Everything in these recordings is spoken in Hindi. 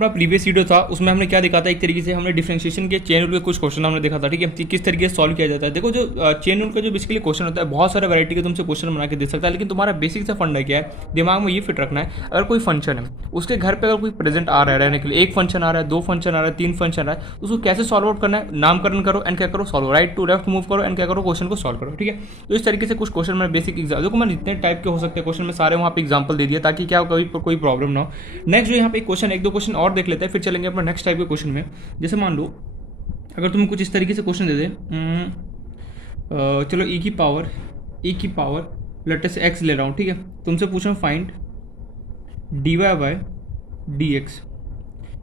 हमारा प्रीवियस वीडियो था उसमें हमने क्या देखा था, एक तरीके से हमने डिफरेंशिएशन के चेन रूल के कुछ क्वेश्चन हमने देखा था, ठीक है, कि किस तरीके से सॉल्व किया जाता है। देखो जो चेन रूल का जो बेसिकली क्वेश्चन होता है, बहुत सारे वैरायटी के तुमसे क्वेश्चन बना के दे सकता है, लेकिन तुम्हारा बेसिक सा फंडा क्या है, दिमाग में ये फिट रखना है, अगर कोई फंक्शन है उसके घर पर अगर कोई प्रेजेंट आ रहा है रहने के लिए, एक फंक्शन आ रहा है, दो फंक्शन आ रहा है, तीन फंक्शन आ रहा है, उसको कैसे सॉल्व आउट करना है, नामकरण करो एंड क्या करो, solve, right to left move करो एंड क्या करो, क्वेश्चन को सॉल्व करो, ठीक है। तो इस तरीके से कुछ क्वेश्चन में बेसिक एग्जाम, देखो मैंने जितने टाइप के हो सकते हैं क्वेश्चन में सारे वहाँ पे एग्जाम्पल दे दिया, ताकि क्या कभी कोई प्रॉब्लम ना हो। नेक्स्ट जो यहाँ पे क्वेश्चन, एक दो क्वेश्चन और देख लेते हैं, फिर चलेंगे अपना नेक्स्ट टाइप के क्वेश्चन में। जैसे मान लो अगर तुम्हें कुछ इस तरीके से क्वेश्चन दे दे, चलो ई की पावर लेट अस एक्स ले रहा हूँ, ठीक है, तुमसे पूछा find D Y by D X.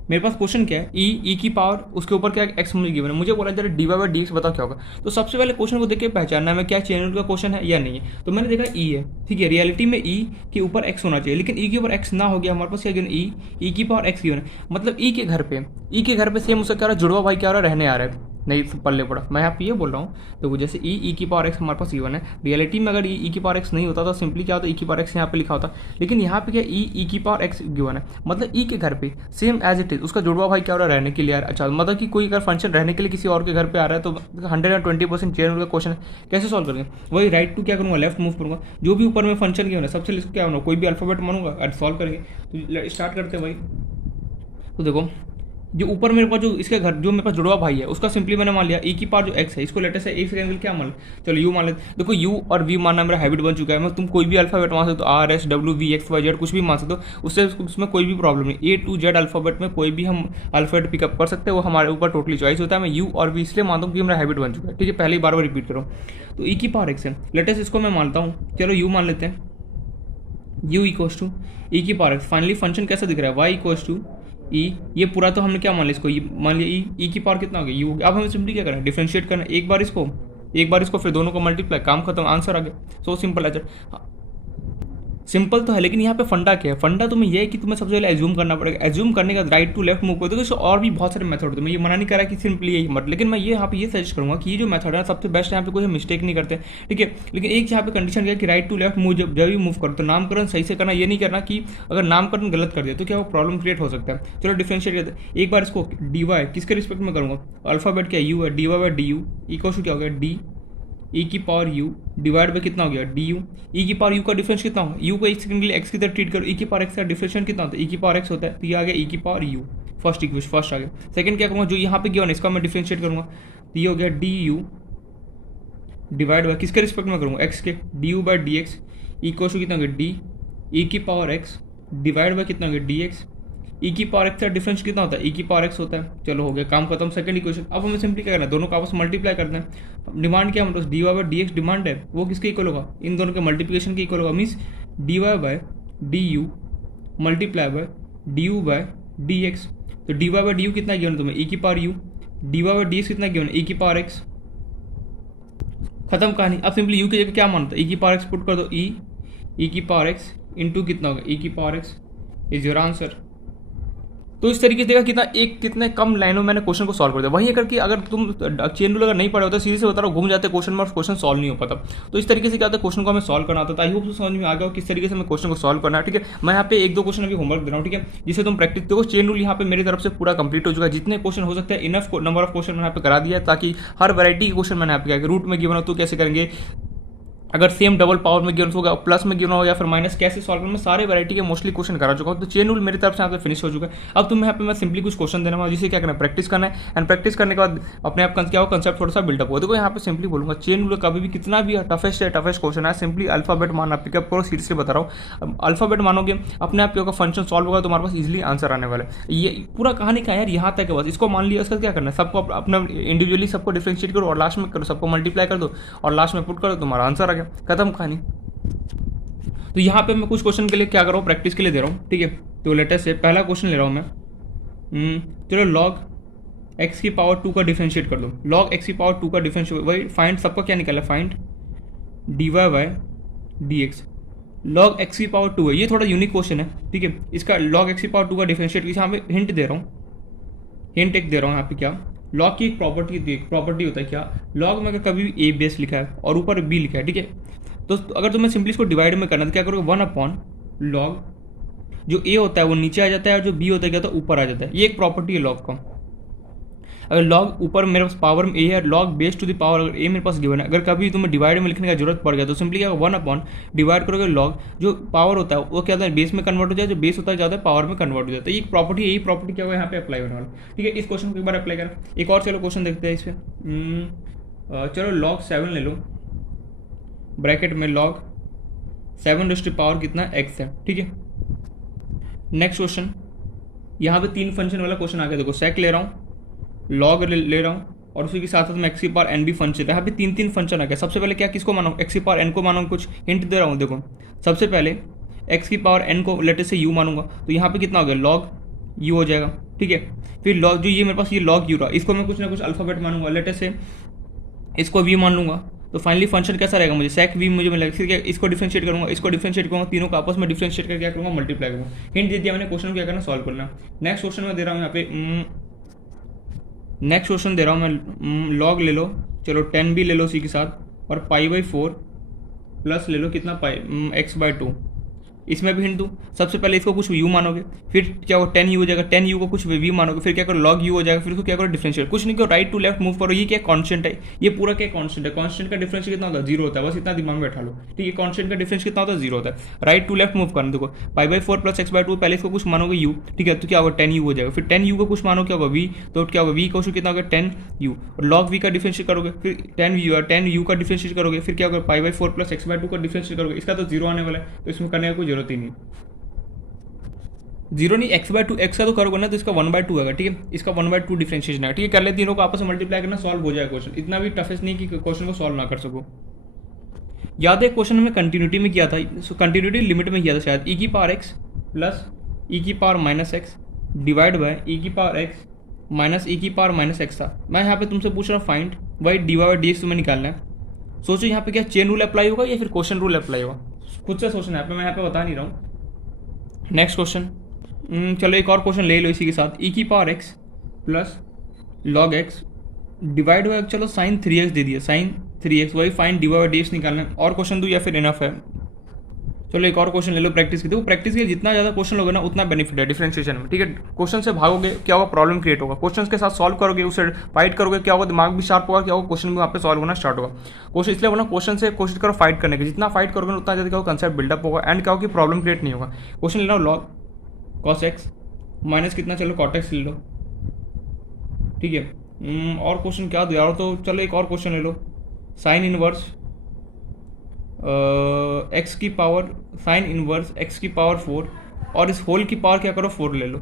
मेरे पास क्वेश्चन क्या है, ई की पावर, उसके ऊपर क्या एक्स मुझे गिवन है, मुझे बोला जरा D Y by D X बताओ क्या होगा। तो सबसे पहले क्वेश्चन को देख के पहचानना है मैं क्या चेन रूल का क्वेश्चन है या नहीं है। तो मैंने देखा ई है, ठीक है, रियलिटी में ई के ऊपर एक्स होना चाहिए, लेकिन ई के ऊपर एक्स ना हो गया, हमारे पास क्या गिवन, ई की पावर एक्स गिवन है, मतलब ई के घर पे सेम उसका क्या हो रहा है, जुड़वा भाई क्या हो रहा है, रहने आ रहा है, नहीं पल्ले पड़ा, मैं यहाँ पे ये बोल रहा हूँ। तो जैसे ई की पावर एक्स हमारे पास गिवन है, रियलिटी में अगर ई की पावर एक्स नहीं होता तो सिंपली क्या होता, ई की पावर एक्स यहाँ पे लिखा होता, लेकिन यहाँ पे क्या ई की पावर एक्स गिवन है, मतलब ई के घर पे सेम एज इट इज उसका जुड़वा भाई क्या हो रहा है, रहने के लिए यार। अच्छा, मतलब कि कोई अगर फंक्शन रहने के लिए किसी और के घर पे आ रहा है तो 120% चेन रूल का क्वेश्चन है, कैसे सॉल्व करेंगे, वही राइट टू क्या करूँगा, लेफ्ट मूव करूँगा, जो भी ऊपर में फंक्शन गिवन है सबसे लिस्ट क्या होना, कोई भी अल्फाबेट मानूंगा और सॉल्व करेंगे। तो स्टार्ट करते हैं भाई। तो देखो जो ऊपर मेरे पास जो इसके घर जो मेरे पास जुड़वा भाई है उसका सिंपली मैंने मान लिया ई की पावर जो एक्स है, इसको लेटेस्ट है एक सेकंड क्या मान, चलो यू मान लेते। देखो यू और वी मानना मेरा हैबिट बन चुका है, मैं तुम कोई भी अल्फाबेट मान सकते हो, R S W V X Y Z कुछ भी मान सकते हो, उससे उसमें कोई भी प्रॉब्लम नहीं, ए टू जेड अल्फाबेट में कोई भी हम अल्फाबेट पिकअप कर सकते हैं, वो हमारे ऊपर टोटली चॉइस होता है। मैं यू और वी इसलिए मानता हूँ कि मेरा हैबिट बन चुका है, ठीक है, पहले ही बार रिपीट करो। तो ई की पावर एक्स है, लेटेस्ट इसको मैं मानता हूँ, चलो यू मान लेते हैं, यू इक्वल्स टू ई की पावर एक्स। फाइनली फंक्शन कैसा दिख रहा है, वाई इक्वल्स टू ई, ये पूरा तो हमने क्या मान लिया इसको, मान लिया ई की पावर कितना हो गया, यू हो गया। अब हमें सिंपली क्या करना है, डिफरेंशिएट करना है, एक बार इसको फिर दोनों को मल्टीप्लाई, काम खत्म, आंसर आ गया। सो सिंपल है, सिंपल तो है, लेकिन यहाँ पे फंडा क्या है, फंडा तुम्हें यह है कि तुम्हें सबसे पहले एज्यूम करना पड़ेगा, एज्यूम करने का राइट टू लेफ्ट मूव करो। तो और भी बहुत सारे मेथड होते हैं, मैं ये मना नहीं कर रहा कि सिंपली यही मत, लेकिन मैं ये यहाँ पे ये सजेस्ट करूँगा कि ये जो मेथड है सबसे बेस्ट है, यहाँ पे कोई मिस्टेक नहीं करते, ठीक है। लेकिन एक यहाँ पे कंडीशन क्या है कि राइट टू लेफ्ट मूव जब भी मूव करो तो नामकरण सही से करना, ये नहीं करना कि अगर नामकरण गलत कर दिया तो क्या वो प्रॉब्लम क्रिएट हो सकता है। चलो डिफरेंशिएट करते हैं, एक बार इसको डी वाई किसके रिस्पेक्ट में करूँगा, अल्फाबेट क्या यू है, D Y by D U equal to क्या हो गया, डी ई की पावर यू डिवाइड बाई कितना हो गया, डी यू। ई की पावर यू का डिफरेंस कितना होगा, यू को एक सेकंड के लिए एक्स की तरह ट्रीट करो, ई की पावर एक्स का डिफरेंशिएशन कितना होता है, ई की पावर एक्स होता है, तो ये आ गया ई की power U, first equation first आ गया। सेकंड क्या करूँगा, जो यहाँ पे गिवन इसका मैं डिफरेंशिएट करूँगा, तो ये हो गया डी यू डिवाइड बाई किसके रिस्पेक्ट में करूँगा, एक्स के, D U by D X equal to कितना हो गया, डी ई की पावर एक्स डिवाइड बाई कितना हो गया, डी एक्स। ई की पावर एक्स का डिफरेंस कितना होता है, ई की पावर एक्स होता है, चलो हो गया, काम खत्म, सेकंड इक्वेशन। अब हमें सिंपली क्या करना है, दोनों का आपस मल्टीप्लाई करना है। डिमांड क्या मतलब D Y by D X demand है, वो किसके इक्वल होगा, इन दोनों के मल्टीप्लिकेशन के इक्वल होगा, means D Y by D U multiply by D U by D X. तो D Y by D U कितना गिवन तुम्हें, ई की power U, D Y by D X कितना गिवन, ई की पावर एक्स, खत्म कहानी। अब सिंपली यू की जगह क्या मानता है, ई की पावर एक्स पुट कर दो, ई की पावर एक्स इंटू कितना होगा, ई की power x is your answer. तो इस तरीके से देखा कितने कम लाइनों में मैंने क्वेश्चन को सॉल्व कर दिया। वहीं अगर कि अगर तुम चेन रूल अगर नहीं पढ़े होता, सीधे से बता रहा हूँ घूम जाते क्वेश्चन में और क्वेश्चन सॉल्व नहीं हो पाता। तो इस तरीके से क्या होता है, क्वेश्चन को हमें सॉल्व करना होता है। आई होप तो समझ में आ गया किस तरीके से मैं क्वेश्चन को सॉल्व करना है, ठीक है। मैं यहाँ पे एक दो क्वेश्चन अभी होमवर्क दे रहा हूँ, ठीक है, जिसे तुम प्रैक्टिस देखो। चेन रूल यहाँ पे मेरी तरफ से पूरा कंप्लीट हो चुका है, जितने क्वेश्चन हो सकते हैं इनफ नंबर ऑफ क्वेश्चन मैंने यहाँ पे करा दिया है, ताकि हर वैरायटी के क्वेश्चन मैंने यहाँ पे रूट में गिवन हो तो कैसे करेंगे, अगर सेम डबल पावर में गिवन होगा, प्लस में गिवन हो या फिर माइनस, कैसे सॉल्व करना, मैं सारे वैरायटी के मोस्टली क्वेश्चन करा चुका हूँ। तो चेन रूल मेरी तरफ से यहाँ पे फिनिश हो चुका है। अब तुम्हें यहाँ पे मैं सिंपली कुछ क्वेश्चन देना है, जिसे क्या करना है, प्रैक्टिस करना है, एंड प्रैक्टिस करने के बाद अपने आप क्या हो, कंसेप्ट थोड़ा सा बिल्डअप हो। देखो यहाँ पे सिंपली बोलूँगा, चेन रूल कभी भी कितना भी टफेस्ट क्वेश्चन है, सिंपली अल्फाबेट मानना पिकअप करो, सीरियसली बता रहा हूँ। अल्फाबेट मानोगे, अपने आप होगा, फंक्शन सॉल्व होगा, तुम्हारे पास इजिली आंसर आने वाला है। ये पूरा कहानी का यार, यहाँ तक है बस। इसको मान लिया, इसका क्या करना है, सबको अपना इंडिविजुअली सबको डिफरेंशिएट करो और लास्ट में करो, सबको मल्टीप्लाई कर दो और लास्ट में पुट करो, तुम्हारा आंसर आ गया, खत्म कहानी। तो यहाँ पे मैं कुछ क्वेश्चन के लिए क्या कर रहा हूँ, प्रैक्टिस के लिए दे रहा हूँ, ठीक है। तो लेटेस्ट से पहला क्वेश्चन ले रहा हूँ मैं, चलो लॉग एक्स की पावर 2 का डिफरेंशिएट कर दो। लॉग एक्स की पावर 2 का डिफरेंशिएट, वही फाइंड, सबका क्या निकला, find D Y by D X. Log X की पावर 2 है, ये थोड़ा यूनिक क्वेश्चन है, ठीक है। इसका लॉग एक्स की पावर 2 का डिफरेंशिएट, यहाँ पे हिंट दे रहा हूँ, हिंट एक दे रहा हूँ यहाँ पे, क्या लॉग की एक प्रॉपर्टी होता है, क्या लॉग में कभी भी ए बेस लिखा है और ऊपर बी लिखा है, ठीक है। तो अगर तुम्हें सिंपली इसको डिवाइड में करना है तो क्या करोगे, 1 अपॉन लॉग जो ए होता है वो नीचे आ जाता है और जो बी होता है क्या होता है ऊपर आ जाता है। ये एक प्रॉपर्टी है लॉग का। अगर लॉग ऊपर मेरे पास पावर में ए है, log base to the power अगर ए मेरे पास गिवन है, अगर कभी तुम्हें डिवाइड में लिखने का जरूरत पड़ गया तो सिंपली क्या 1 डिवाइड करोगे लॉग, जो पावर होता है वो क्या होता है बेस में कन्वर्ट हो जाए, जो बेस होता है जाता है पावर में कन्वर्ट हो जाता है। ये प्रॉपर्टी, यही प्रॉपर्टी क्या होगा यहाँ पे अप्लाई होने वाला। ठीक है, इस क्वेश्चन को एक बार अप्लाई करें। एक और चलो क्वेश्चन देखते हैं इस पर। चलो log 7 ले लो, ब्रैकेट में log 7 रेज़ टू पावर कितना x है। ठीक है, नेक्स्ट क्वेश्चन, यहाँ पे 3 फंक्शन वाला क्वेश्चन आ गया। देखो सेक ले रहा हूँ, लॉग ले रहा हूँ और उसी के साथ साथ मैं एक्स की पावर एन भी फंक्शन है। यहाँ पे 3 फंक्शन आ गया। सबसे पहले क्या किसको मानो, एक्स की पावर एन को मानो। कुछ हिंट दे रहा हूँ, देखो सबसे पहले एक्स की पावर एन को लेटर से यू मानूंगा, तो यहाँ पे कितना हो गया लॉग यू हो जाएगा। ठीक है, फिर लॉग जो ये मेरे पास ये लॉग यू रहा, इसको मैं कुछ ना कुछ अल्फाबेट मानूंगा, लेटर से इसको वी मान लूंगा, तो फाइनली फंक्शन कैसा रहेगा मुझे सेक वी मुझे मिलेगा। फिर क्या इसको डिफरेंशिएट करूंगा, इसको डिफरेंशिएट करूंगा, तीनों का आपस में डिफरेंशिएट करके क्या करूंगा मल्टीप्लाई करूंगा। हिंट दे दिया मैंने, क्वेश्चन क्या करना सॉल्व करना। नेक्स्ट क्वेश्चन में दे रहा हूँ यहाँ पे, नेक्स्ट क्वेश्चन दे रहा हूँ मैं, लॉग ले लो, चलो 10 भी ले लो उसी के साथ, और π/4 प्लस ले लो कितना x/2। इसमें भी हिंट दूँ, सबसे पहले इसको कुछ u मानोगे, फिर क्या होगा 10u हो जाएगा, 10u को कुछ v मानोगे, फिर क्या करो log u हो जाएगा, फिर इसको क्या करो डिफरेंशिएट, कुछ नहीं करो राइट टू लेफ्ट मूव करो। ये क्या कांस्टेंट है, ये पूरा क्या कांस्टेंट है, कांस्टेंट का डिफरेंस कितना होता है 0 होता है, बस इतना दिमाग में बैठा लो। ठीक है, कांस्टेंट का डिफरेंस कितना होता है 0 होता है। राइट टू लेफ्ट मूव करना, देखो π/4 प्लस x/2, पहले इसको कुछ मानोगे u, ठीक है, तो क्या होगा 10u हो जाएगा, फिर 10u को कुछ मानो क्या होगा v, तो क्या होगा v का कितना होगा 10u, और log v का डिफरेंशिएट करोगे, फिर 10u का डिफरेंशिएट करोगे, फिर क्या होगा π/4 प्लस x/2 का डिफरेंशिएट करोगे। इसका तो 0 आने वाला है, तो इसमें करने का कोई जरूरत ही नहीं, 0 नहीं, x/2 x का तो करोगे ना, तो इसका 1/2 आएगा। ठीक है, इसका 1/2 डिफरेंशिएशन है। ठीक है, कर ले, तीनों को आपस में मल्टीप्लाई करना, सॉल्व हो जाएगा क्वेश्चन। इतना भी टफेस्ट नहीं कि क्वेश्चन को सॉल्व ना कर सको। याद है क्वेश्चन में कंटिन्यूटी में किया था, कंटिन्यूटी लिमिट में किया था शायद, e की पावर x प्लस e की power minus x divide by e की पावर x माइनस e की पावर माइनस x था। मैं यहाँ पे तुमसे पूछ रहा हूँ फाइंड वाई dy/dx तुम्हें निकालना है। सोचो यहाँ पे क्या चेन रूल अप्लाई होगा या फिर क्वेश्चन रूल अप्लाई होगा, खुद से सोचना है, मैं यहाँ पे बता नहीं रहा हूँ। नेक्स्ट क्वेश्चन, चलो एक और क्वेश्चन ले लो इसी के साथ, e की power x plus log x divide by, चलो साइन 3x दे दिया, साइन 3x, वही फाइन dy/dx निकालना है। और क्वेश्चन दूँ या फिर इनफ है? चलो एक और क्वेश्चन ले लो प्रैक्टिस की। देखो प्रैक्टिस के जितना ज़्यादा क्वेश्चन लोगे ना उतना बेनिफिट है डिफरेंशिएशन में। ठीक है, क्वेश्चन से भागोगे क्या होगा प्रॉब्लम क्रिएट होगा, क्वेश्चन के साथ सॉल्व करोगे, उसे फाइट करोगे, क्या होगा दिमाग भी शार्प होगा, क्या होगा क्वेश्चन भी वहाँ पे सॉल्व होना स्टार्ट होगा। क्वेश्चन इसलिए बोला क्वेश्चन से कोशिश करो फाइट करने की, जितना फाइट करोगे उतना ज़्यादा क्या होगा कंसेप्ट बिल्डअप होगा, एंड क्या होगा प्रॉब्लम क्रिएट नहीं होगा। क्वेश्चन ले लो लॉग cos x माइनस कितना, चलो cot x ले लो। ठीक है, और क्वेश्चन क्या दो यार, तो चलो एक और क्वेश्चन ले लो, साइन इनवर्स x की पावर, साइन इनवर्स x की पावर 4 और इस होल की पावर क्या करो 4 ले लो।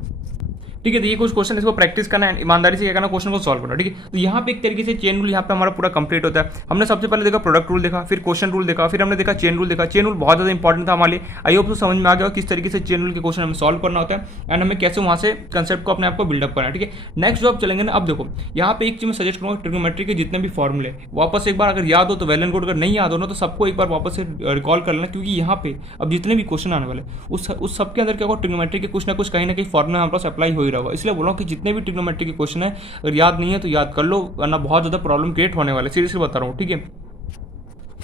ठीक है, तो ये कुछ क्वेश्चन इसको प्रैक्टिस करना है, ईमानदारी से क्या करना क्वेश्चन को सॉल्व करना। ठीक है, तो यहाँ पे एक तरीके से चेन रूल यहाँ पे हमारा पूरा कंप्लीट होता है। हमने सबसे पहले देखा प्रोडक्ट रूल देखा, फिर क्वेश्चन रूल देखा, फिर हमने देखा चेन रूल देखा। चेन रूल बहुत ज़्यादा इंपॉर्टेंट था हमारे लिए। आई होप तो समझ में आ गया किस तरीके से चेन रूल के क्वेश्चन हमें सॉल्व करना होता है एंड हमें कैसे वहाँ से कंसेप्ट को अपने आप को बिल्डअप करना है। ठीक है, नेक्स्ट जो आप चलेंगे ना, अब देखो यहाँ पे एक चीज़ मैं सजेस्ट करूँगा, ट्रिग्नोमेट्री के जितने भी फॉर्मूले वापस एक बार अगर याद हो तो वेल एंड गुड, अगर नहीं याद हो ना तो सबको एक बार वापस से रिकॉल कर लेना, क्योंकि यहाँ पे अब जितने भी क्वेश्चन आने वाले उस सबके अंदर क्या होगा ट्रिग्नोमेट्री के कुछ ना कुछ कहीं ना कहीं फॉर्मूला हमारे पास अप्लाई हो ही रहा होगा। इसलिए बोला कि जितने भी ट्रिग्नोमेट्री के क्वेश्चन है अगर याद नहीं है तो याद कर लो, वरना बहुत ज़्यादा प्रॉब्लम क्रिएट होने वाले, सीरियसली बता रहा हूँ। ठीक है,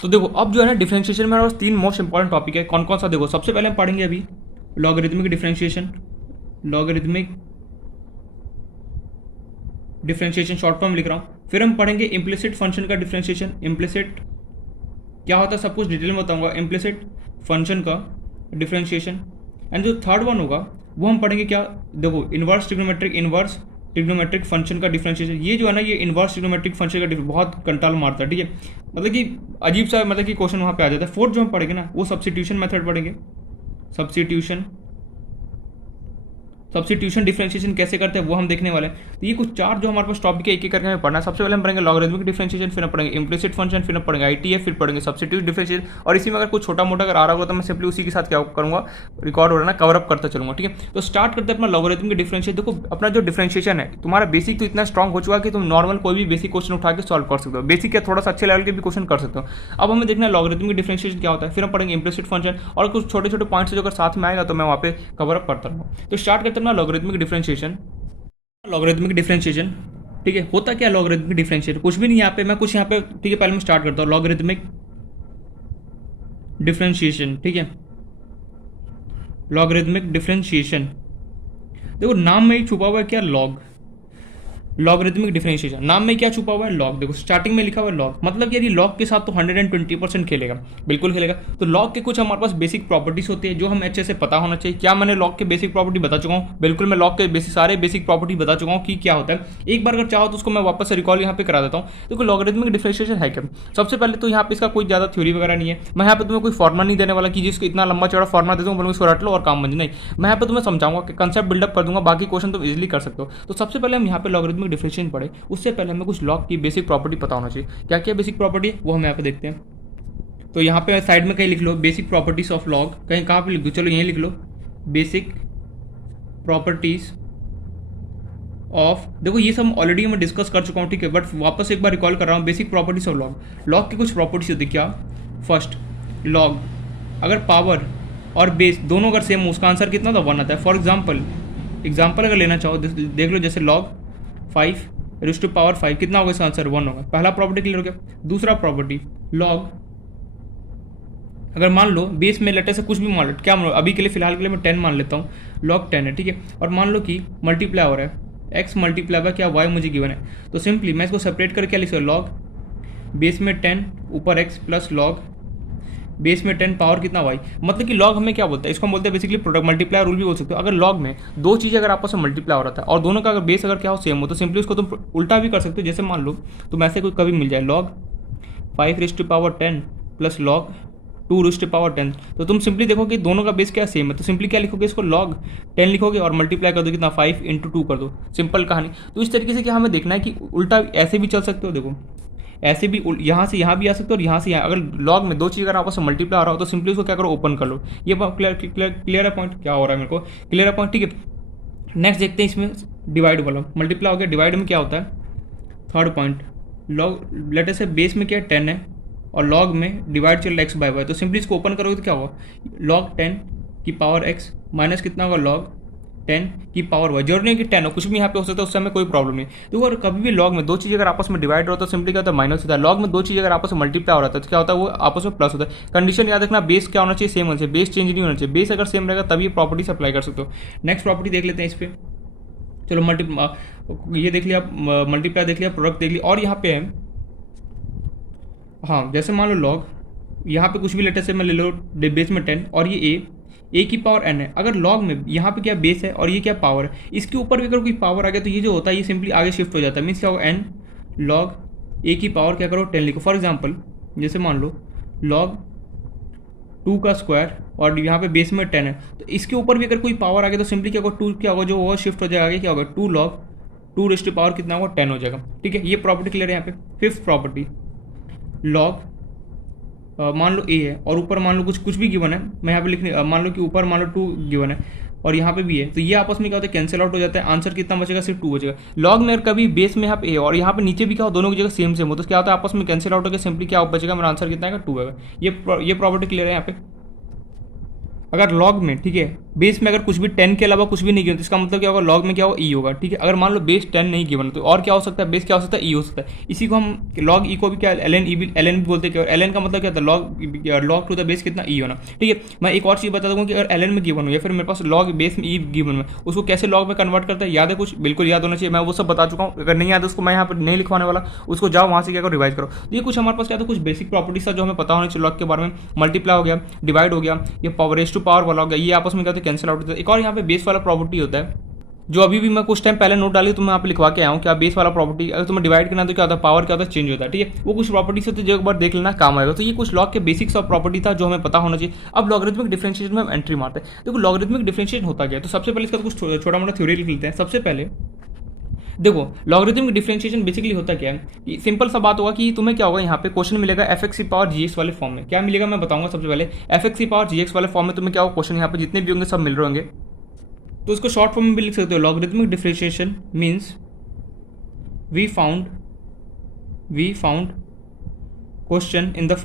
तो देखो अब जो है ना डिफरेंशिएशन में हमारे पास 3 मोस्ट इंपॉर्टेंट टॉपिक है। कौन कौन सा, देखो सबसे पहले हम पढ़ेंगे अभी logarithmic differentiation, logarithmic differentiation short form लिख रहा हूँ। फिर हम पढ़ेंगे इम्प्लिसिट फंक्शन का डिफरेंशिएशन, इम्प्लिसिट क्या होता है सब कुछ डिटेल में बताऊंगा, इम्प्लिसिट फंक्शन का डिफरेंशिएशन। एंड जो थर्ड वन होगा वो हम पढ़ेंगे क्या, देखो इनवर्स ट्रिग्नोमेट्रिक फंक्शन का डिफरेंशिएशन। ये जो है ना ये इनवर्स ट्रिग्नोमेट्रिक फंक्शन का बहुत कंटाल मारता है। ठीक है, मतलब कि अजीब सा मतलब कि क्वेश्चन वहाँ पे आ जाता है। फोर्थ जो हम पढ़ेंगे ना वो सब्स्टिट्यूशन मेथड पढ़ेंगे, सब्स्टिट्यूशन डिफरेंशिएशन कैसे करते हैं वो हम देखने वाले हैं। तो ये कुछ 4 जो हमारे पास टॉपिक है एक एक करके हमें पढ़ना है। सबसे पहले हम पढ़ेंगे लॉगरिथमिक डिफरेंशिएशन, फिर हम पढ़ेंगे इम्प्लिसिट फंक्शन, फिर हम पढ़ेंगे आईटीएफ, फिर पढ़ेंगे सब्स्टिट्यूट डिफरेंशिएशन। और इसी में अगर कुछ छोटा मोटा अगर आ रहा होगा तो मैं सिंपली उसी के साथ क्या करूँगा रिकॉर्ड हो रहा है ना कवर अप करता चलूँगा। ठीक है, तो स्टार्ट करते हैं अपना लॉगरिथमिक डिफरेंशिएशन। देखो अपना जो डिफरेंशिएशन है तुम्हारा बेसिक तो इतना स्ट्रॉन्ग हो चुका है कि तुम नॉर्मल कोई भी बेसिक क्वेश्चन उठा के सॉल्व कर सकते हो, बेसिक या थोड़ा सा अच्छे लेवल के भी क्वेश्चन कर सकते हो। अब हमें देखना है लॉगरिथमिक डिफरेंशिएशन क्या होता है, फिर हम पढ़ेंगे इम्प्लिसिट फंक्शन और कुछ छोटे छोटे पॉइंट्स जो अगर साथ में आएगा तो मैं वहाँ पे कवर अप करता रहूँगा। तो स्टार्ट करते हैं अपना लॉगरिथमिक डिफरेंशिएशन। ठीक है, होता क्या लॉगरिथमिक डिफरेंशिएशन, कुछ भी नहीं यहाँ पे मैं कुछ यहाँ पे। ठीक है, पहले मैं स्टार्ट करता हूँ लॉगरिथमिक डिफरेंशिएशन। ठीक है, लॉगरिथमिक डिफरेंशिएशन। देखो नाम में ही छुपा हुआ है क्या, लॉग, लॉगरिथमिक डिफरेंशिएशन, नाम में क्या छुपा हुआ है, लॉग। देखो स्टार्टिंग में लिखा हुआ है लॉग, मतलब यदि लॉग के साथ तो 120% खेलेगा, बिल्कुल खेलेगा। तो लॉग के कुछ हमारे पास बेसिक प्रॉपर्टीज होती है जो हमें अच्छे से पता होना चाहिए। क्या मैंने लॉग के बेसिक प्रॉपर्टी बता चुका हूँ? बिल्कुल, मैं लॉग के बेसिक सारे बेसिक प्रॉपर्टी बता चुका हूँ कि क्या होता है। एक बार अगर चाहो तो उसको मैं वापस से रिकॉल यहाँ पे करा देता हूँ। देखो लॉगरिथमिक डिफरेंशिएशन है क्या, सबसे पहले तो यहाँ पे इसका कोई ज़्यादा थ्योरी वगैरह नहीं है। मैं यहाँ पे तुम्हें कोई फॉर्मा नहीं देने वाला कि जिसको इतना लंबा चौड़ा फॉर्मा दे दूँ बोलूँगा इसको रट लो और काम बन जाए। नहीं, मैं यहाँ पे तुम्हें समझाऊंगा कि कंसेप्ट बिल्डअप कर दूंगा, बाकी क्वेश्चन तुम इजीली कर सकते हो। तो सबसे पहले हम यहाँ पे लॉगरिथमिक डिफरेंशिएशन पढ़े, उससे पहले हमें कुछ लॉग की बेसिक प्रॉपर्टी पता होना चाहिए। क्या क्या बेसिक प्रॉपर्टी है वो हम यहाँ पे देखते हैं। तो यहाँ पे साइड में कहीं लिख लो बेसिक प्रॉपर्टीज ऑफ लॉग, कहीं कहाँ पे लिख दो, चलो यहीं लिख लो बेसिक प्रॉपर्टीज ऑफ। देखो ये सब ऑलरेडी मैं डिस्कस कर चुका हूँ, ठीक है, बट वापस एक बार रिकॉल कर रहा हूँ। Basic properties of log, log की कुछ प्रॉपर्टीज होती है। क्या? फर्स्ट, लॉग अगर पावर और बेस दोनों अगर सेम हो उसका आंसर कितना था, 1 आता है। फॉर एग्जाम्पल अगर लेना चाहो देख लो, जैसे लॉग 5⁵ कितना होगा, इसका आंसर 1 होगा। पहला प्रॉपर्टी क्लियर हो गया। दूसरा प्रॉपर्टी, लॉग अगर मान लो बेस में लेटर से कुछ भी मान लो, क्या मान लो, अभी के लिए फिलहाल के लिए मैं 10 मान लेता हूँ, लॉग 10 है, ठीक है, और मान लो कि मल्टीप्लाई हो रहा है, x मल्टीप्लाई बाय क्या, y मुझे गिवन है। तो सिंपली मैं इसको सेपरेट करके क्या लिख सकता हूँ, लॉग बेस में 10 ऊपर x प्लस लॉग बेस में 10 पावर कितना y। मतलब कि लॉग हमें क्या बोलता है, इसको हम बोलते हैं बेसिकली प्रोडक्ट मल्टीप्लाई रूल भी बोल सकते हो। अगर लॉग में दो चीज़ अगर आपस में मल्टीप्लाई हो रहा है और दोनों का अगर बेस अगर क्या हो सेम हो, तो सिंपली उसको तुम उल्टा भी कर सकते हो। जैसे मान लो तुम ऐसे कोई कभी मिल जाए लॉग 5⁻10 प्लस लॉग 2⁻10, तो तुम सिंपली देखोगे दोनों का बेस क्या सेम है, तो सिंपली क्या लिखोगे, इसको लॉग 10 लिखोगे और मल्टीप्लाई कर दो कितना, 5 × 2 कर दो, सिंपल कहानी। तो इस तरीके से क्या हमें देखना है कि उल्टा ऐसे भी चल सकते हो। देखो ऐसे भी यहाँ से यहाँ भी आ सकते हो और यहाँ से यहाँ, अगर लॉग में दो चीज़ अगर आपस में मल्टीप्लाई हो रहा हो तो सिंपली उसको क्या करो, ओपन कर लो। ये क्लियर है पॉइंट, क्या हो रहा है मेरे को, क्लियर है पॉइंट, ठीक है। नेक्स्ट देखते हैं इसमें डिवाइड वाला, मल्टीप्लाई हो गया, डिवाइड में क्या होता है, थर्ड पॉइंट, लॉग लेटर से बेस में क्या 10 है और लॉग में डिवाइड चल रहा है x/y, तो सिंपली इसको ओपन करोगे तो क्या होगा, लॉग 10 की पावर x माइनस कितना होगा, लॉग 10 की पावर y। जरूरी नहीं कि 10 हो, कुछ भी यहाँ पे हो सकता है, उससे हमें कोई प्रॉब्लम नहीं। तो अगर कभी भी लॉग में दो चीज़ अगर आपस में डिवाइड हो तो सिंपली क्या होता है, माइनस होता है। लॉग में दो चीज़ अगर आपस में मल्टीप्लाई हो रहा है तो क्या होता है, वो आपस में प्लस होता है। कंडीशन याद रखना, बेस क्या होना चाहिए, सेम होना चाहिए, बेस चेंज नहीं होना चाहिए। बेस अगर सेम रहेगा तभी प्रॉपर्टीज अप्लाई कर सकते हो। नेक्स्ट प्रॉपर्टी देख लेते हैं इस पर। चलो ये देख लिया, मल्टीप्लाई देख लिया, प्रोडक्ट देख लिया, और यहाँ पे है, हाँ जैसे मान लो लॉग यहाँ पे कुछ भी लेटर से मैं ले लो बेस में 10 और ये a की पावर n है। अगर लॉग में यहाँ पे क्या बेस है और ये क्या पावर है, इसके ऊपर भी अगर कोई पावर आ गया तो ये जो होता है ये सिंपली आगे शिफ्ट हो जाता है। मीन्स क्या होगा, n लॉग a की पावर क्या करो 10 लिखो। फॉर एग्जाम्पल जैसे मान लो लॉग 2 का स्क्वायर और यहाँ पे बेस में 10 है, तो इसके ऊपर भी अगर कोई पावर आ गया तो सिंपली क्या होगा, 2 क्या होगा, जो होगा शिफ्ट हो जाएगा, आगे क्या होगा, 2 लॉग 2 कितना होगा, 10 हो जाएगा, ठीक है। ये प्रॉपर्टी क्लियर है यहाँ पे। फिफ्थ प्रॉपर्टी, लॉग मान लो a है और ऊपर मान लो कुछ भी गिवन है, मैं यहाँ पे लिखने मान लो कि ऊपर मान लो 2 गिवन है और यहाँ पे भी है, तो ये आपस में क्या होता है, कैंसिल आउट हो जाता है। आंसर कितना बचेगा, सिर्फ 2 बचेगा। लॉग में अगर कभी बेस में यहाँ पे a और यहाँ पे नीचे भी क्या हो, दोनों की जगह सेम हो, तो क्या होता है, आपस में कैंसिल आउट होकर सिंपली क्या बचेगा, मेरा आंसर कितना है, 2 आएगा। ये प्रॉपर्टी क्लियर है यहाँ पे। अगर लॉग में, ठीक है, बेस में अगर कुछ भी 10 के अलावा कुछ भी नहीं गिवन तो इसका मतलब क्या होगा, लॉग में क्या होगा, ई होगा, ठीक है। अगर मान लो बेस 10 नहीं गिवन तो और क्या हो सकता है, बेस क्या हो सकता है, ई हो सकता है। इसी को हम लॉग ई को भी क्या एल एन भी बोलते हैं। एल एन का मतलब क्या होता है, लॉग टू द बेस कितना, ई होना, ठीक है। मैं एक और चीज़ बता दूँगा कि अगर एल एन में गिवन हो या फिर मेरे पास लॉग बेस में ई गिवन में, उसको कैसे लॉग में कन्वर्ट करता है, याद है कुछ, बिल्कुल याद होना चाहिए। मैं वो सब बता चुका हूँ, अगर नहीं याद है उसको मैं यहाँ पर नहीं लिखवाने वाला, उसको जाओ वहाँ से क्या करो, रिवाइज करो। तो ये कुछ हमारे पास क्या था, कुछ बेसिक प्रॉपर्टीज था जो हमें पता होना चाहिए लॉग के बारे में। मल्टीप्लाई हो गया, डिवाइड हो गया, ये पावर रेज टू पावर वाला हो गया, ये आपस में क्या होता है, कैंसिल आउट होता है। एक और यहाँ पे बेस वाला प्रॉपर्टी होता है जो अभी भी मैं कुछ टाइम पहले नोट डाली तो मैं यहाँ पे लिखवा के आया हूँ। क्या बेस वाला प्रॉपर्टी अगर तुम्हें डिवाइड करना तो क्या होता है, पावर क्या होता है, चेंज होता है, ठीक है। वो कुछ प्रॉपर्टी से तो जो एक बार देख लेना काम आएगा। तो ये कुछ लॉग के बेसिक्स ऑफ प्रॉपर्टी था जो हमें पता होना चाहिए। अब लॉगरिथमिक डिफरेंशिएशन में हम एंट्री मारते हैं। देखो लॉगरिथमिक डिफरेंशिएशन होता क्या है, तो सबसे पहले इसका कुछ छोटा मोटा थ्योरी लिख लेते हैं। सबसे पहले देखो लॉगरिथमिक डिफरेंशिएशन बेसिकली होता क्या है कि सिंपल सा बात होगा कि तुम्हें क्या होगा, यहाँ पे क्वेश्चन मिलेगा fx की पावर gx वाले फॉर्म में। क्या मिलेगा मैं बताऊंगा। सबसे पहले fx की पावर gx वाले फॉर्म में तुम्हें क्या होगा, क्वेश्चन यहाँ पे जितने भी होंगे सब मिल रहे होंगे, तो इसको शॉर्ट फॉर्म में भी लिख सकते हो। Logarithmic differentiation means we found question in the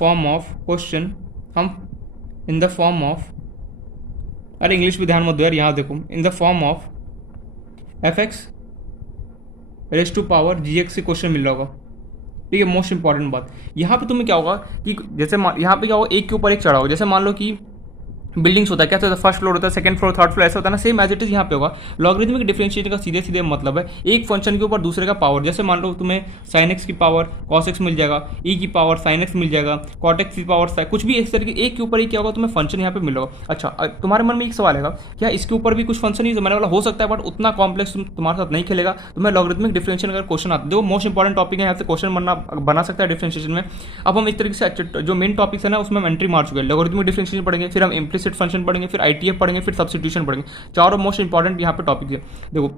form of अरे इंग्लिश भी ध्यान मत दो यार, यहाँ देखो, in the form of fx raise to power gx से क्वेश्चन मिल रहा होगा, ठीक है। मोस्ट इंपॉर्टेंट बात यहाँ पे तुम्हें क्या होगा कि जैसे यहाँ पे क्या होगा, एक के ऊपर एक चढ़ा होगा। जैसे मान लो कि बिल्डिंग्स होता है, क्या होता है, फर्स्ट फ्लोर होता है, सेकंड फ्लोर, थर्ड फ्लोर, ऐसा होता है ना, सेम एज इट इज यहाँ पे होगा। लॉगरिथमिक डिफरेंशिएशन का सीधे सीधे मतलब है एक फंक्शन के ऊपर दूसरे का पावर। जैसे मान लो तुम्हें sin x की पावर cos x मिल जाएगा, e की पावर sin x मिल जाएगा, cot x की पावर कुछ भी इस तरीके एक के ऊपर एक क्या होगा, तुम्हें फंक्शन यहाँ पे मिलेगा। अच्छा, तुम्हारे मन में एक सवाल है क्या इसके ऊपर भी कुछ फंक्शन ही मैंने वाला हो सकता है, बट उतना कॉम्प्लेक्स तुम्हारे साथ नहीं खेलेगा। तुम्हें लॉगरिथमिक डिफरेंशिएशन अगर क्वेश्चन आता है, देखो मोस्ट इंपॉर्टेंट टॉपिक है, यहाँ से क्वेश्चन बना सकता है डिफरेंशिएशन में। अब हम इस तरीके से जो मेन टॉपिक्स है ना उसमें हम एंट्री मार चुके हैं। लॉगरिथमिक डिफरेंशिएशन पढ़ेंगे, फिर हम इम्प्लिसिट फंक्शन पढ़ेंगे, फिर ITF पढ़ेंगे, फिर सब्स्टिट्यूशन पढ़ेंगे। चारों मोस्ट इंपॉर्टेंट यहाँ पे टॉपिक है देखो।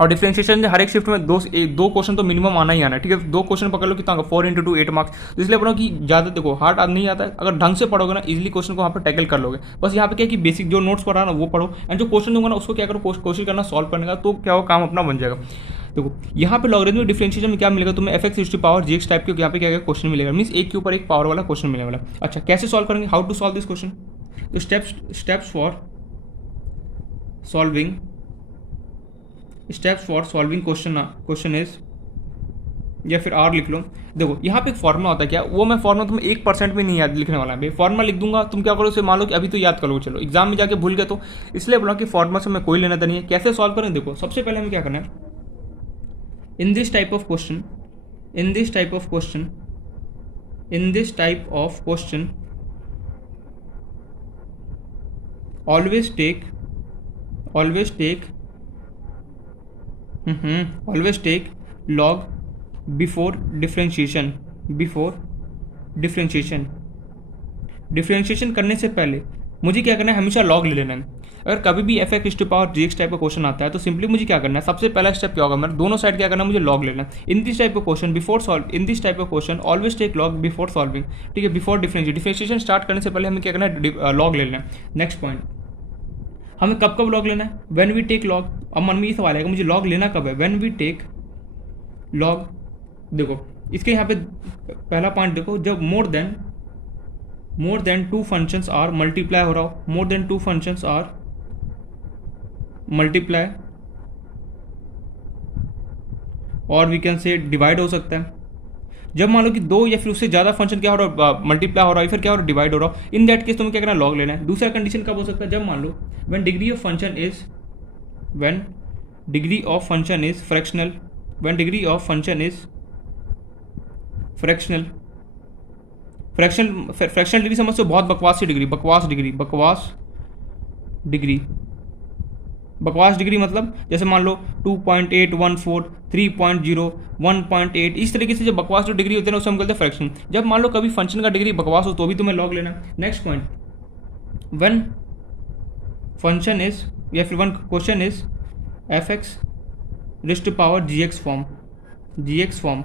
और डिफरेंशिएशन हर एक शिफ्ट में दो क्वेश्चन तो मिनिमम आना ही आना है, ठीक है। 2 क्वेश्चन पकड़ लो, कितना होगा 4 × 2 8 मार्क्स। तो इसलिए बोलो कि ज़्यादा देखो हार्ड नहीं आता है, अगर ढंग से पढ़ोगे ना इजीली क्वेश्चन को वहाँ पर टैकल कर लोगे। बस यहाँ पे क्या है कि बेसिक जो नोट्स पढ़ा ना वो पढ़ो, एंड जो क्वेश्चन दूंगा ना उसको क्या करो कोशिश करना सॉल्व करने का, तो क्या हो काम अपना बन जाएगा। देखो यहाँ पे लॉगरिथमिक डिफरेंशिएशन में क्या मिलेगा तुम्हें, f(x)(gx) टाइप के यहाँ पे क्या क्वेश्चन मिलेगा, मीन्स एक के ऊपर एक पावर वाला क्वेश्चन मिलने वाला। अच्छा, कैसे सॉल्व करेंगे, how to solve this question. तो steps for solving question is, या फिर आर लिख लो। देखो यहाँ पे एक फॉर्मुला होता है, क्या वो मैं फॉर्मुला तुम्हें 1% भी नहीं याद लिखने वाला है, फॉर्मुला लिख दूंगा, तुम क्या करो उसे मान लो कि अभी तो याद कर लो, चलो एग्जाम में जाके भूल गए तो इसलिए बोला कि फॉर्मुला से मैं कोई लेना नहीं है। कैसे सॉल्व करें, देखो सबसे पहले हमें क्या करना है, in this type of question always take log before differentiation करने से पहले मुझे क्या करना है, हमेशा log ले लेना है। अगर कभी भी f(x)(gx) टाइप का क्वेश्चन आता है तो सिंपली मुझे क्या करना है, सबसे पहला स्टेप क्या होगा, मेरा दोनों साइड क्या करना है, मुझे log लेना है। In this type of question always take log before solving, ठीक है, बिफोर डिफरेंशिएशन स्टार्ट करने से पहले हमें क्या करना है, log ले लेना है। नेक्स्ट पॉइंट, हमें कब लॉग लेना है, व्हेन वी टेक लॉग। अब मन में ये सवाल है कि मुझे लॉग लेना कब है, व्हेन वी टेक लॉग। देखो इसके यहाँ पे पहला पॉइंट देखो, जब more than 2 functions are multiply हो रहा हो, more than 2 functions are multiply, और वी कैन से डिवाइड हो सकता है। जब मान लो कि 2 या फिर उससे ज़्यादा फंक्शन क्या हो रहा है, मल्टीप्लाई हो रहा है, फिर क्या हो रहा है, डिवाइड हो रहा है, इन दैट केस तुम्हें क्या करना है, लॉग लेना है। दूसरा कंडीशन कब हो सकता है, जब मान लो when degree of function is fractional, fractional degree समझते हो, बहुत बकवास डिग्री मतलब जैसे मान लो 2.814, 3.0, 1.8, इस तरीके से जो बकवास जो डिग्री होती है ना उसे हम कहते हैं फ्रैक्शन। जब मान लो कभी फंक्शन का डिग्री बकवास हो तो भी तुम्हें लॉग लेना। Next point, one function is या फिर one question is f(x)(gx) form,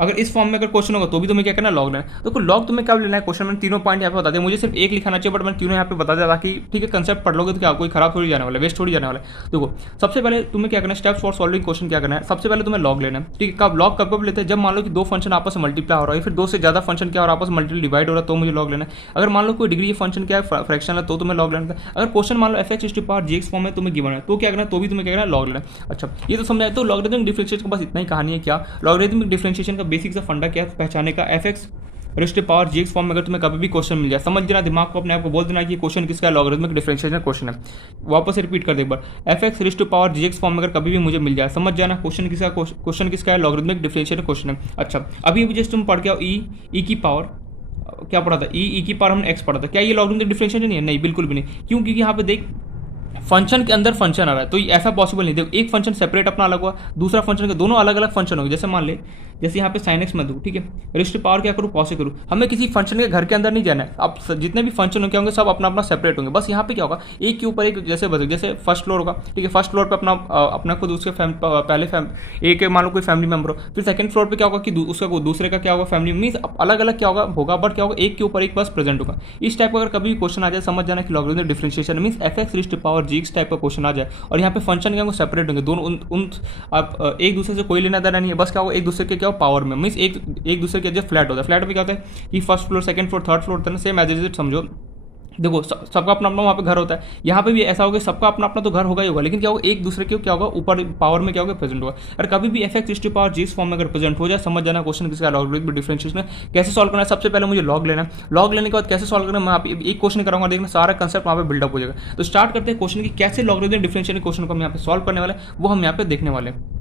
अगर इस फॉर्म में अगर क्वेश्चन होगा तो भी तुम्हें क्या करना है, लॉग लेना। तो लॉग तुम्हें क्या लेना है, क्वेश्चन में तीनों पॉइंट यहाँ पे बता दिया, मुझे सिर्फ एक लिखाना चाहिए बट मैंने तीनों यहाँ पे बता दिया ताकि ठीक है कंसेप्ट पढ़ लोगे तो क्या कोई खराब थोड़ी जाने वाला है, वेस्ट थोड़ी जाने वाला है। देखो सबसे पहले तुम्हें क्या करना है, स्टेप्स फॉर सॉल्विंग क्वेश्चन क्या करना है, सबसे पहले तुम्हें लॉग लेना है, ठीक है। कब लॉग कब लेते हैं, जब मान लो कि 2 फंक्शन आपस में मल्टीप्लाई हो रहा है, फिर 2 से ज़्यादा फंक्शन क्या हो रहा है आपस में मल्टीप्लाई डिवाइड हो रहा है तो मुझे लॉग लेना है। अगर मान लो कोई डिग्री फंक्शन क्या है फ्रैक्शन है तो तुम्हें लॉग लेना है। अगर क्वेश्चन मान लो f(x)(gx) फॉर्म में तुम्हें गिवन है तो क्या करना है, तो भी तुम्हें क्या करना है, लॉग लेना है। अच्छा ये तो समझाए, तो लॉगरिथमिक डिफरेंशिएशन का बस इतना ही कहानी है। क्या लॉगरिथमिक डिफरेंशिएशन का बेसिक सा फंडा क्या है पहचाने का, f(x)(gx) फॉर्म में अगर तुम्हें कभी भी क्वेश्चन मिल जाए समझ देना, दिमाग को अपने आप को बोल देना कि क्वेश्चन किसका है, लॉगरिथमिक डिफरेंशिएशन क्वेश्चन है। वापस से रिपीट कर दे एक बार, f(x)(gx) फॉर्म में अगर कभी भी मुझे मिल जाए समझ जाना क्वेश्चन किसका है, लॉगरिथमिक डिफरेंशिएशन क्वेश्चन है। अच्छा अभी जस्ट तुम पढ़ के आओ e की पावर क्या पढ़ा था, e की पावर हमने x पढ़ा था, क्या ये लॉगरिथमिक डिफरेंशिएशन नहीं है, नहीं बिल्कुल भी नहीं। क्यों, क्योंकि यहाँ पे देख फंक्शन के अंदर फंक्शन आ रहा है तो ऐसा पॉसिबल नहीं। देखो एक फंक्शन सेपरेट अपना अलग हुआ, दूसरा फंक्शन के दोनों अलग अलग फंक्शन होंगे। जैसे मान ले जैसे यहाँ पे sin x मैं दूँ, ठीक है, रिस्ट पावर क्या करूँ, cos करूँ, हमें किसी फंक्शन के घर के अंदर नहीं जाना है। अब जितने भी फंक्शन होंगे सब अपना अपना सेपरेट होंगे। बस यहाँ पे क्या होगा, एक के ऊपर एक जैसे बदल, जैसे फर्स्ट फ्लोर होगा, ठीक है, फर्स्ट फ्लोर पर अपना खुद उसके पहले एक मान लो कोई फैमिली मेंबर हो, फिर सेकंड फ्लोर पर क्या होगा कि उसका दूसरे का क्या होगा फैमिली, मीन्स अलग अलग क्या होगा बट क्या होगा एक के ऊपर एक बस प्रेजेंट होगा। इस टाइप का अगर कभी क्वेश्चन आ जाए समझ जाना कि logarithmic differentiation means f(x)(gx) type का क्वेश्चन आ जाए और यहाँ पे फंक्शन क्या होंगे सेपरेट होंगे दोनों, आप एक दूसरे से कोई लेना देना नहीं है, बस क्या होगा एक दूसरे के क्या पावर में, मीन्स एक दूसरे के जो फ्लैट होता है, फ्लैट में क्या होता है कि first floor second floor third floor होता है ना, सेम एज इट समझो। देखो सबका अपना अपना वहाँ पे घर होता है, यहाँ पे भी ऐसा होगा, सबका अपना अपना तो घर होगा ही होगा, लेकिन क्या होगा एक दूसरे के क्या होगा ऊपर पावर में क्या होगा प्रेजेंट होगा। और कभी भी F X is to power G इस फॉर्म में अगर प्रेजेंट हो जाए, समझ जाना क्वेश्चन किसका लॉगरिथमिक डिफरेंशिएशन कैसे सॉल्व करना है। सबसे पहले मुझे लॉग लेना है, लॉग लेने के बाद कैसे सॉल्व करना है, मैं आप एक क्वेश्चन कराऊंगा, देखना सारा कंसेप्ट वहाँ पे बिल्डअप हो जाएगा। तो स्टार्ट करते हैं क्वेश्चन की कैसे लॉगरिथमिक डिफरेंशिएशन क्वेश्चन को हम यहाँ पे सॉल्व करने वाले, वो हम यहाँ पे देखने वाले हैं।